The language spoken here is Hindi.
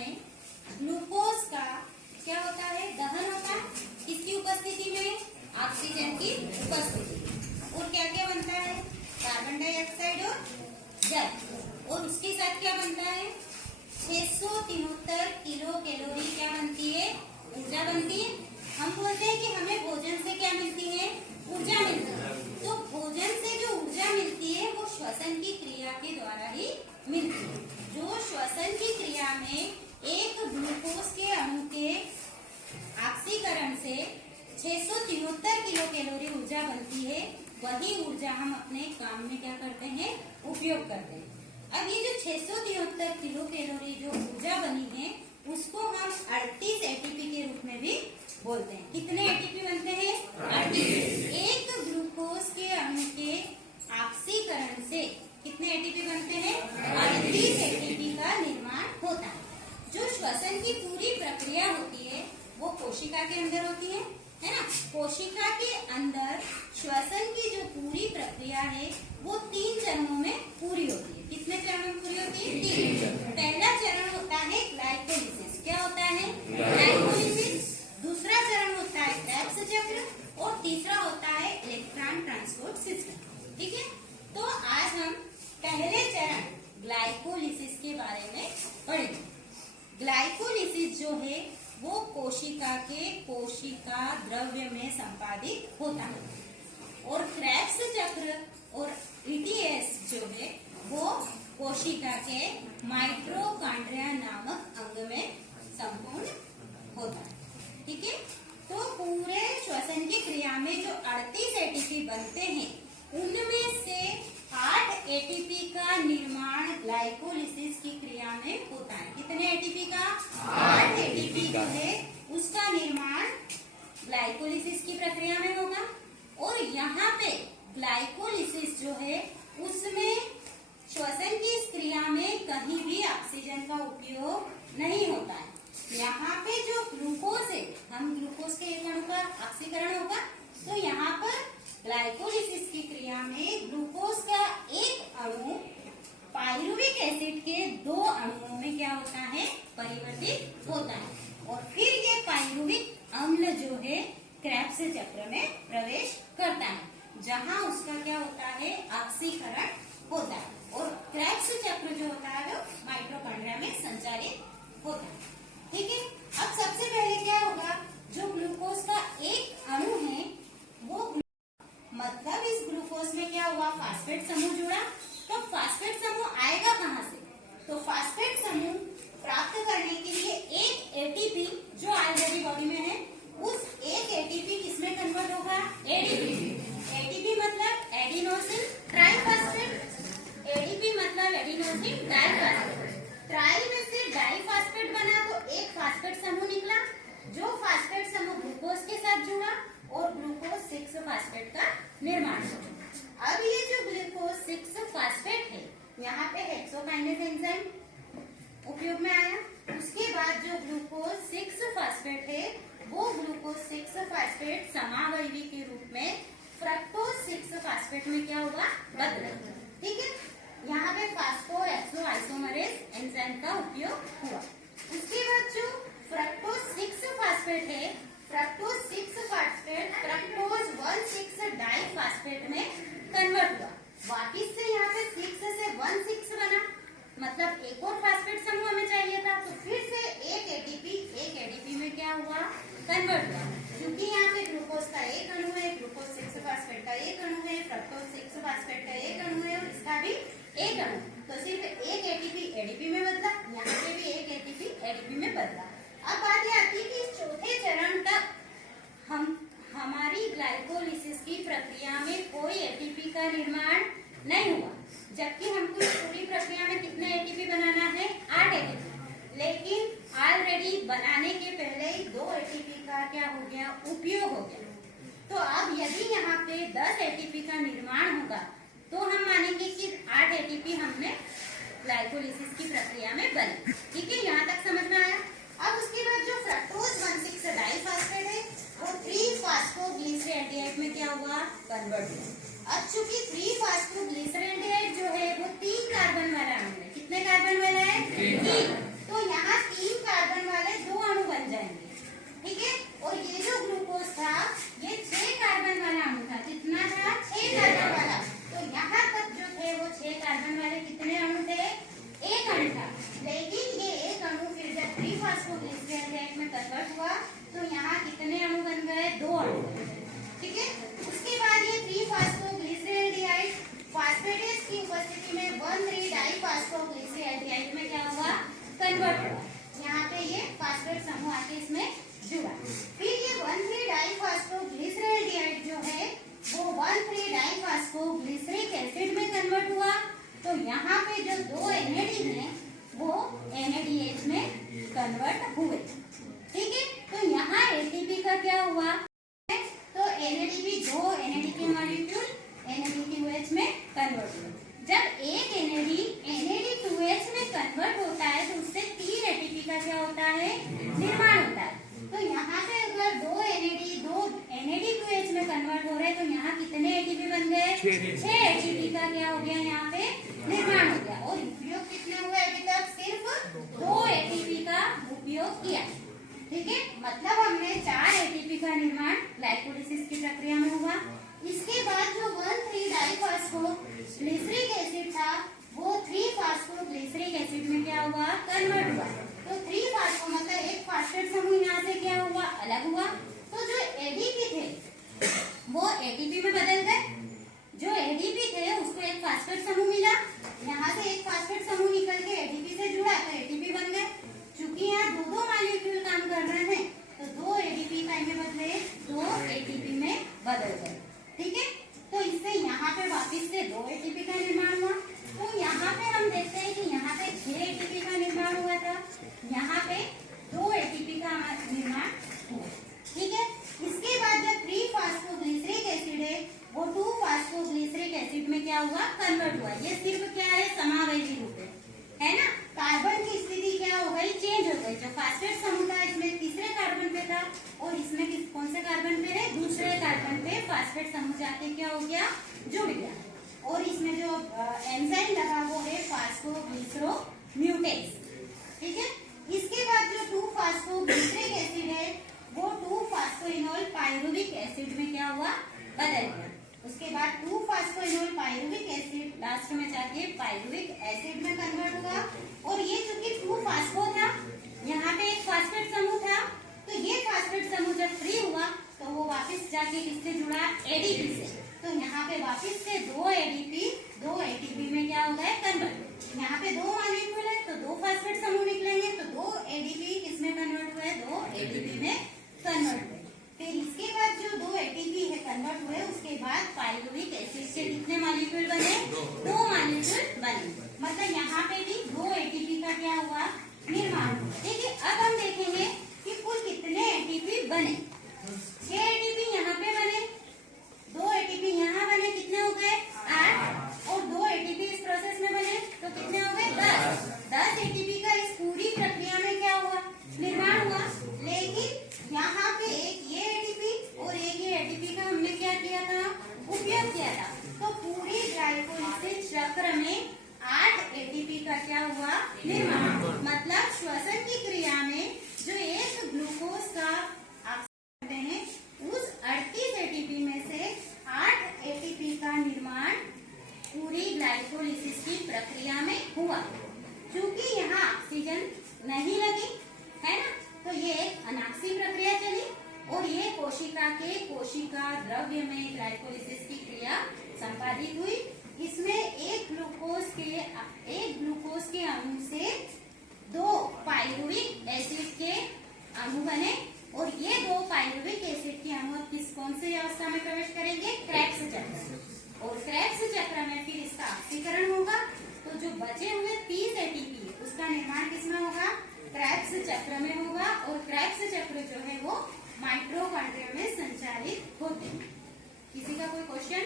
में ग्लूकोज का क्या होता है, दहन होता है। किसकी उपस्थिति में, ऑक्सीजन की उपस्थिति में। और क्या क्या बनता है, कार्बन डाइऑक्साइड और जल। और उसके साथ क्या बनता है, 673 किलो कैलोरी क्या बनती है, ऊर्जा बनती है। हम बोलते हैं कि हमें भोजन से क्या मिलती है, ऊर्जा मिलती है। तो भोजन से जो ऊर्जा मिलती है वो श्वसन की क्रिया के द्वारा ही मिलती है। जो श्वसन की क्रिया में एक ग्लूकोज के अणु के ऑक्सीकरण से 673 किलो कैलोरी ऊर्जा बनती है, वही ऊर्जा हम अपने काम में क्या करते हैं, उपयोग करते हैं। अब ये जो 673 किलो कैलोरी जो ऊर्जा बनी है उसको हम 38 एटीपी के रूप में भी बोलते हैं। कितने एटीपी बनते हैं, 38। एक ग्लूकोज के अणु के ऑक्सीकरण से कितने एटीपी बनते हैं, 38 एटीपी का निर्माण होता है। जो श्वसन की पूरी प्रक्रिया होती है वो कोशिका के अंदर होती है ना। कोशिका के अंदर श्वसन की जो पूरी प्रक्रिया है वो 3 चरणों में पूरी होती है। कितने चरणों में पूरी होती है, 3। पहला चरण होता है ग्लाइकोलिसिस। क्या होता है, ग्लाइकोलिसिस। दूसरा चरण होता है क्रेब्स चक्र और तीसरा होता है इलेक्ट्रॉन ट्रांसपोर्ट सिस्टम। ठीक है, तो आज हम पहले चरण ग्लाइकोलिसिस के बारे में पढ़ेंगे। ग्लाइकोलिसिस जो है वो कोशिका के कोशिका द्रव्य में संपादित होता है। और क्रेब्स चक्र और ईटीएस जो है वो कोशिका के माइटोकॉन्ड्रिया नामक अंग में संपूर्ण होता है। ठीक है, तो पूरे श्वसन की क्रिया में जो 38 एटीपी बनते हैं उनमें से 8 एटीपी का निर्माण ग्लाइकोलिसिस की क्रिया में होता है। कितने एटीपी का, 8 एटीपी जो है उसका निर्माण ग्लाइकोलिसिस की प्रक्रिया में होगा। और यहाँ पे ग्लाइकोलिसिस जो है उसमें श्वसन की इस क्रिया में कहीं भी ऑक्सीजन का उपयोग नहीं होता है। यहाँ पे जो ग्लूकोज है, हम ग्लूकोज के एक अणु का ऑक्सीकरण होगा, तो यहाँ पर ग्लाइकोलिसिस की क्रिया में ग्लूकोज का एक अणु पाइरुविक एसिड के 2 अणुओं में क्या होता है, परिवर्तित होता है। और फिर ये पाइरुविक अम्ल जो है क्रेब्स चक्र में प्रवेश करता है, जहाँ उसका क्या होता है, ऑक्सीकरण होता है। और क्रेब्स चक्र जो होता है वो माइटोकॉन्ड्रिया में संचालित होता है। ठीक है, अब सबसे पहले क्या होगा, जो ग्लूकोज का एक अणु है वो मतलब इस ग्लूकोज में क्या हुआ, फास्फेट समूह जुड़ा। तो फास्फेट समूह आएगा कहाँ से, तो फास्फेट समूह प्राप्त करने के लिए एक एटीपी जो ऑलरेडी बॉडी में है उस एक एटीपी किसमें कन्वर्ट होगा, एडीपी। एटीपी मतलब एडिनोसिन ट्राइफॉस्फेट। एडीपी मतलब एडिनोसिन डाइफॉस्फेट। ट्राई में से डाइफॉस्फेट बना तो एक फास्फेट समूह निकला, जो फास्फेट समूह ग्लूकोज के साथ जुड़ा और ग्लूकोज 6 फास्फेट का निर्माण हुआ। अब ये जो ग्लूकोज 6 फास्फेट है यहाँ पे हेक्सोकाइनेज एंजाइम उपयोग में आया। उसके बाद जो ग्लूकोज 6 फास्फेट है वो ग्लूकोज 6 फास्फेट समावयवी के रूप में फ्रक्टोज 6 फास्फेट में क्या हुआ, बदला। ठीक है, यहाँ पे फास्फोएक्सो आइसोमरेज एंजाइम का उपयोग हुआ। उसके बाद जो फ्रक्टोज 6 फास्फेट है, फ्रक्टोज 6 फास्फेट फ्रक्टोज 1,6 डाइफॉस्फेट में कन्वर्ट हुआ। वापिस से यहाँ पे 6 से 1,6 बना, मतलब एक और फास्फेट समूह हमें चाहिए था, तो फिर से एक एटीपी में क्या हुआ, कन्वर्ट हुआ। क्योंकि यहाँ पे ग्लूकोज का एक अणु है, ग्लूकोज 6 फास्फेट का एक अणु है, फ्रक्टोज 6 फास्फेट का एक अणु है और इसका भी एक अणु, तो सिर्फ एक एटीपी एडीपी में बदला, यहाँ पे भी एक एटीपी एडीपी में बदला। अब बात ये आती है कि चौथे चरण तक हमारी ग्लाइकोलिसिस की प्रक्रिया में कोई एटीपी का निर्माण नहीं हुआ, जबकि हमको इस पूरी प्रक्रिया में कितने एटीपी बनाना है, 8 एटीपी। लेकिन ऑलरेडी बनाने के पहले ही 2 एटीपी का क्या हो गया, उपयोग हो गया। तो अब यदि यहाँ पे 10 एटीपी का निर्माण होगा तो हम मानेंगे कि 8 एटीपी हमने ग्लाइकोलिसिस की प्रक्रिया में बने। ठीक है, यहाँ तक समझ में आया। अब उसके बाद जो फ्रक्टोज 1,6 डाइफॉस्फेट है वो 3-फॉस्फोग्लिसरेल्डिहाइड में क्या हुआ, कन्वर्ट हुआ। अब चूंकि 3-फॉस्फोग्लिसरेल्डिहाइड जो है वो 3 कार्बन वाला अणु है। कितने कार्बन वाला है, 3। तो यहाँ 3 3-फॉस्फोग्लिसरेल्डिहाइड में कन्वर्ट हुआ तो यहाँ कितने अणु बन गए? 2 अणु बन गए। ठीक है, उसके बाद ये 3-फॉस्फोग्लिसरेल्डिहाइड फास्फेटेज की उपस्थिति में 1,3-डाइफॉस्फोग्लिसरेल्डिहाइड में क्या हुआ? कन्वर्ट हुआ। यहाँ पे ये फास्फेट समूह आके इसमें जुड़ा। फिर ये 1,3-डाइफॉस्फोग्लिसरेल्डिहाइड जो है वो 1,3-डाइफॉस्फोग्लिसरिक एसिड में कन्वर्ट हुआ। तो यहाँ पे जो 2 NAD हैं वो NADH में कन्वर्ट हुए। ठीक है, तो यहाँ ATP का क्या हुआ? तो NADP 2 NAD के मॉलिक्यूल NAD2H में कन्वर्ट हुए। जब एक NAD NAD2H में कन्वर्ट होता है तो उससे 3 ATP का क्या होता है? निर्माण होता है। तो यहाँ पे अगर 2 NAD 2 NAD2H में कन्वर्ट हो रहे हैं तो यहाँ कितने ATP बन गए? 6 ATP का क्या हो गया? यहाँ पे निर्माण हो गया। और उपयोग कितने हुए अभी तक? सिर्फ 2 ATP का उपयोग किया। ठीक है, मतलब हमने 4 ATP का निर्माण ग्लाइकोलिसिस की प्रक्रिया में हुआ। इसके बाद जो 1,3-डाइफॉस्फोग्लिसरिक एसिड था वो 3-फॉस्फोग्लिसरिक एसिड में क्या हुआ? कन्वर्ट हुआ। तो 3-फॉस्फो मतलब एक फास्फेट समूह यहाँ से क्या हुआ? अलग हुआ। तो जो ADP थे वो ATP में बदल गए। जो ADP थे उसको एक फास्फेट समूह मिला, यहाँ से एक फास्फेट समूह निकल के ADP से जुड़ा तो ATP बन गए। चूंकि यहाँ 2 मॉलिक्यूल काम कर रहे हैं तो 2 ADP का में बदले 2 ATP में बदल गए। ठीक है, तो इससे यहाँ पे वापिस से 2 ATP का निर्माण हुआ। तो यहाँ पे हम देखते हैं कि यहाँ पे 6 ATP का निर्माण हुआ था, यहाँ पे 2 ATP का निर्माण हुआ। ठीक है, इसके बाद जब 3-फॉस्फोग्लिसरिक एसिड है वो 2-फॉस्फोग्लिसरिक एसिड में क्या हुआ? कन्वर्ट हुआ। ये सिर्फ क्या है? समावेशी रूप है ना। कार्बन की स्थिति क्या हो गई? चेंज हो गई। जो फास्फेट समूह था इसमें तीसरे कार्बन पे था और इसमें कौन से कार्बन पे है? दूसरे कार्बन पे फास्फेट समूह जाके क्या हो गया? जुड़ गया। और इसमें जो एंजाइम लगा वो है फॉस्फोग्लिसरोम्यूटेज। ठीक है, इसके बाद जो 2-फॉस्फोग्लिसरिक एसिड है वो 2-फॉस्फोइनोल पाइरुविक एसिड में क्या हुआ? बदल गया। उसके बाद 2-फॉस्फोइनोल पाइरुविक एसिड लास्ट में जाके पाइरुविक एसिड में कन्वर्ट हुआ। और ये चूंकि 2-फॉस्फो था, यहाँ पे एक फास्फेट समूह था, तो ये फास्फेट समूह जब फ्री हुआ तो वो वापस जाके किससे जुड़ा? ADP से। तो यहाँ पे वापस से 2 ATP में क्या हो गए? कन्वर्ट। यहाँ पे 2 मॉलिक्यूल है तो 2 फास्फेट समूह निकलेंगे तो 2 ADP किसमें कन्वर्ट हुए? 2 ATP में कन्वर्ट हुए। फिर इसके बाद जो 2 ATP है कन्वर्ट हुए उसके बाद पाइरुविक एसिड के कितने मॉलिक्यूल बने? 2 मॉलिक्यूल बने। मतलब यहाँ पे भी 2 ATP का क्या हुआ? निर्माण। ठीक है, अब हम देखेंगे कि कुल कितने ATP बने। 6 ATP यहाँ पे बने, 2 ATP यहाँ बने, कितने हो गए? 8। और 2 ATP इस प्रोसेस में बने तो कितने हो गए? 10 ATP का इस पूरी प्रक्रिया में क्या हुआ? निर्माण हुआ। लेकिन यहाँ पे एक ये ATP और एक ये ATP का हमने क्या किया था? उपयोग किया था। तो पूरी ग्लाइकोलिसिस चक्र में 8 ATP का क्या हुआ? निर्माण। मतलब श्वसन की क्रिया में जो एक ग्लूकोज का करते हैं उस 38 ATP में से 8 ATP का निर्माण पूरी ग्लाइकोलिसिस की प्रक्रिया में हुआ। क्योंकि यहाँ ऑक्सीजन नहीं लगी है ना, तो ये एक अनाक्षी प्रक्रिया चली और ये कोशिका द्रव्य में ग्लाइकोलिसिस की क्रिया संपादित हुई। इसमें एक ग्लूकोज के अणु से 2 पाइरुविक एसिड के अणु बने और ये 2 पाइरुविक एसिड के अणु कौन से अवस्था में प्रवेश करेंगे? क्रेब्स चक्र। और क्रेब्स चक्र में फिर इसका ऑक्सीकरण होगा तो जो बचे हुए 30 ATP उसका निर्माण किसमें होगा? क्रेब्स चक्र में होगा। और क्रेब्स चक्र जो है वो माइटोकॉन्ड्रिया में संचालित होते हैं। किसी का कोई क्वेश्चन?